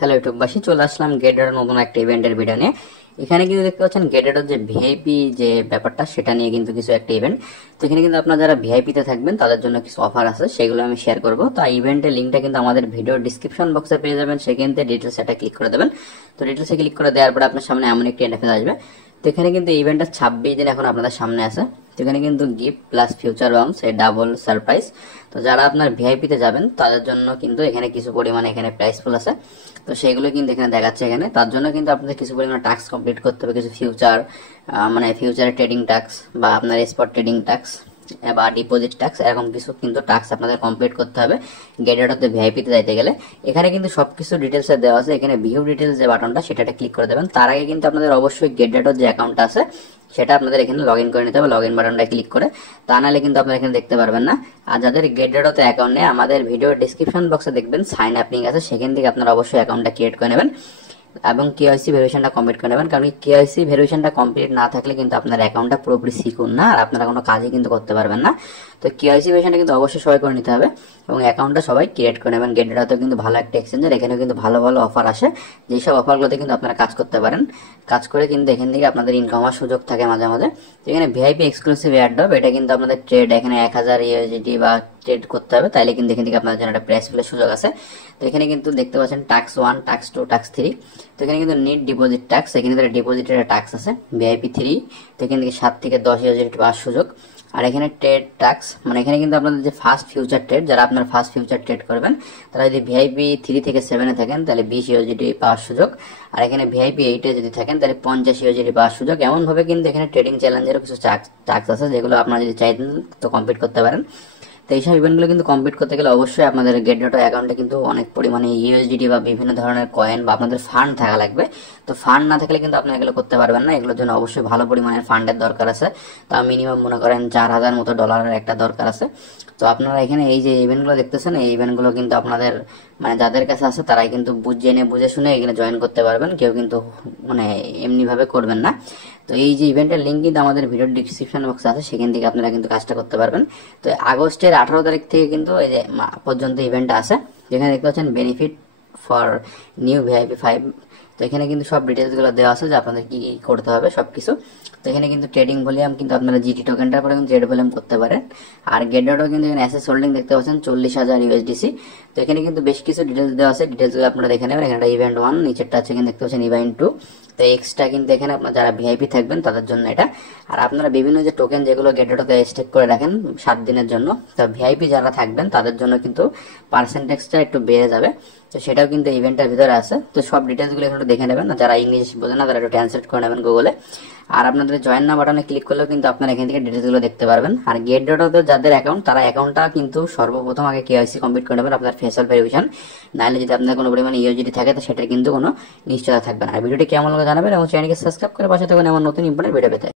Hello ইউটিউববাসী, চলে আসলাম গেটডটের নতুন একটা ইভেন্টের ভিডিও নিয়ে। এখানে কিন্তু দেখতে পাচ্ছেন গেটডটের যে ভিআইপি যে ব্যাপারটা সেটা নিয়ে কিন্তু কিছু একটা ইভেন্ট। তো এখানে কিন্তু আপনারা যারা ভিআইপিতে থাকবেন তাদের জন্য কিছু অফার আছে, সেগুলো আমি শেয়ার করবো। তো ইভেন্টের লিঙ্কটা কিন্তু আমাদের ভিডিও ডিসক্রিপশন বক্সে পেয়ে যাবেন, সেখান থেকে ডিটেলস এটা ক্লিক করে দেবেন। তো ডিটেলসে ক্লিক করে দেওয়ার পরে আপনার সামনে এমন একটি ইন্টারফেস আসবে। তো এখানে কিন্তু ইভেন্টটা 26 দিন এখন আপনাদের সামনে আছে। তো এখানে কিন্তু গিফট প্লাস ফিউচার বাউন্স এই ডাবল সারপ্রাইজ। তো যারা আপনার ভিআইপিতে যাবেন তাদের জন্য কিন্তু এখানে কিছু পরিমাণে এখানে প্রাইস ফুল আছে। তো সেগুলো কিন্তু এখানে দেখাচ্ছে। এখানে তার জন্য কিন্তু আপনাদের কিছু পরিমাণে টাস্ক কমপ্লিট করতে হবে, কিছু ফিউচার মানে ফিউচারের ট্রেডিং টাস্ক বা আপনার স্পট ট্রেডিং টাস্ক বা ডিপোজিট টাস্ক, এরকম কিছু কিন্তু টাস্ক আপনাদের কমপ্লিট করতে হবে গেটডটতে ভিআইপিতে যাইতে গেলে। এখানে কিন্তু সবকিছু ডিটেলস দেওয়া আছে। এখানে ভিউ ডিটেলস যে বাটনটা সেটা ক্লিক করে দেবেন। তার আগে কিন্তু আপনাদের অবশ্যই গেটডট যে অ্যাকাউন্টটা আছে সেটা আপনাদের এখানে লগ ইন করে নিতে হবে, লগ ইন বাটনটা ক্লিক করে। তা নাহলে কিন্তু আপনারা এখানে দেখতে পারবেন না। আর যাদের গেটডটতে অ্যাকাউন্ট নেই, আমাদের ভিডিও ডিসক্রিপশন বক্সে দেখবেন সাইন আপ লিংক আছে, সেখান থেকে আপনারা অবশ্যই অ্যাকাউন্টটা ক্রিয়েট করে নেবেন এবং কেওয়াইসি ভেরিফিকেশনটা কমপ্লিট করে নেবেন। কারণ কেওয়াইসি ভেরিফিকেশনটা কমপ্লিট না থাকলে কিন্তু আপনার অ্যাকাউন্টটা পুরোপুরি সিকিউর না, আর আপনারা কোনো কাজই কিন্তু করতে পারবেন না। তো কেওয়াইসি ভেরিফিকেশনটা কিন্তু অবশ্যই সবাই করে নিতে হবে এবং অ্যাকাউন্টটা সবাই ক্রিয়েট করে নেবেন। গেটডটও কিন্তু ভালো একটা এক্সচেঞ্জার, এখানে কিন্তু ভালো ভালো অফার আসে, যেসব অফারগুলোতে কিন্তু আপনারা কাজ করতে পারেন। কাজ করে কিন্তু এখান থেকে আপনাদের ইনকাম হওয়ার সুযোগ থাকে মাঝে মাঝে। তো এখানে ভিআইপি এক্সক্লুসিভ এয়ারড্রপ, এটা কিন্তু আপনাদের ট্রেড এখানে 1000 ইউএসডি বা ট্রেড করতে হবে, তাইলে কিন্তু এখান থেকে আপনাদের জন্য একটা প্রাইস ফুলের সুযোগ আছে। তো এখানে কিন্তু দেখতে পাচ্ছেন টাক্স 1, টাক্স 2, টাক্স 3। তো এখানে কিন্তু নিট ডিপোজিট ট্যাক্স, এখানে ডিপোজিটের ট্যাক্স আছে ভিআইপি 3। তো এখান থেকে 7 থেকে 10 ইউএসডি পাওয়ার সুযোগ। আর এখানে ট্রেড ট্যাক্স মানে এখানে কিন্তু আপনাদের যে ফার্স্ট ফিউচার ট্রেড, যারা আপনার ফার্স্ট ফিউচার ট্রেড করবেন তারা যদি ভিআইপি 3 থেকে 7 থাকেন তাহলে 20 ইউএসডি পাওয়ার সুযোগ। আর এখানে ভিআইপি 8 যদি থাকেন তাহলে 50 ইউএসডি পাওয়ার সুযোগ। এমন ভাবে কিন্তু এখানে ট্রেডিং চ্যালেঞ্জেরও কিছু ট্যাক্স আছে, যেগুলো আপনারা যদি চাইতেন তো কমপ্লিট করতে পারেন। তো এইসব ইভেন্টগুলো কিন্তু কমপ্লিট করতে গেলে অবশ্যই আপনাদের গেটডট অ্যাকাউন্টে কিন্তু অনেক পরিমাণে ইউএসডিটি বা বিভিন্ন ধরনের কয়েন বা আপনাদের ফান্ড থাকা লাগবে। তো ফান্ড না থাকলে কিন্তু আপনি এগুলো করতে পারবেন না। এগুলোর জন্য অবশ্যই ভালো পরিমাণের ফান্ডের দরকার আছে। তা মিনিমাম মনে করেন 4000 মতো ডলারের একটা দরকার আছে। তো আপনারা এখানে এই যে ইভেন্টগুলো দেখতেছেন, এই ইভেন্টগুলো কিন্তু আপনাদের মানে যাদের কাছে আছে তারাই কিন্তু বুঝে শুনে এখানে জয়েন করতে পারবেন, কেউ কিন্তু মানে এমনি ভাবে করবেন না। তো এই যে ইভেন্টের লিঙ্ক কিন্তু আমাদের ভিডিও ডিসক্রিপশন বক্সে আছে, সেখান থেকে আপনারা কিন্তু কাজটা করতে পারবেন। তো আগস্টের 18 তারিখ থেকে কিন্তু এই যে পর্যন্ত ইভেন্ট আছে, যেখানে দেখতে পাচ্ছেন বেনিফিট ফর নিউ ভিআইপি 5। তো এখানে কিন্তু সব ডিটেলস গুলো দেওয়া আছে যে আপনাদের কি করতে হবে সবকিছু। তো এখানে কিন্তু ট্রেডিং ভলিউম কিন্তু আপনারা জিটি টোকেনটার পরে কিন্তু ট্রেড ভলিউম করতে পারেন। আর গেটডটও কিন্তু এখানে অ্যাসেট হোল্ডিং দেখতে পাচ্ছেন 40,000 ইউএসডিসি। তো এখানে কিন্তু বেশ কিছু ডিটেলস দেওয়া আছে, ডিটেলস গুলো আপনারা দেখে নেবেন। এখানে ইভেন্ট 1, নিচেরটা আছে কিন্তু দেখতে পাচ্ছেন ইভেন্ট 2। তো এক্সট্রা কিন্তু এখানে আপনার যারা ভিআইপি থাকবেন তাদের জন্য এটা। আর আপনারা বিভিন্ন যে টোকেন যেগুলো গেটডটতে স্টেক করে রাখেন 7 দিনের জন্য, তো ভিআইপি যারা থাকবেন তাদের জন্য কিন্তু পার্সেন্টেজটা একটু বেড়ে যাবে। তো সেটাও কিন্তু ইভেন্টের ভিতরে আছে। তো সব ডিটেলস গুলো একটু দেখে নেবেন, যারা ইংলিশ বোঝেন না তারা একটু ট্রান্সলেট করে নেবেন গুগলে। আর আপনাদের জয়েন না বাটনে ক্লিক করলেও কিন্তু আপনারা এখান থেকে ডিটেলস গুলো দেখতে পারবেন। আর গেটডটতে যাদের অ্যাকাউন্ট তারা অ্যাকাউন্টটা কিন্তু সর্বপ্রথম আগে কেওয়াইসি কমপ্লিট করে নেবেন, আপনার ফেশিয়াল ভেরিফিকেশন। নাহলে যদি আপনার কোনো পরিমাণে ইউএসডি থাকে তো সেটার কিন্তু কোনো নিশ্চয়তা থাকবে না। আর ভিডিওটি কেমন লাগে জানাবেন এবং চ্যানেলকে সাবস্ক্রাইব করে পাশে থাকুন এমন নতুন ইম্পর্টেন্ট ভিডিও পেতে।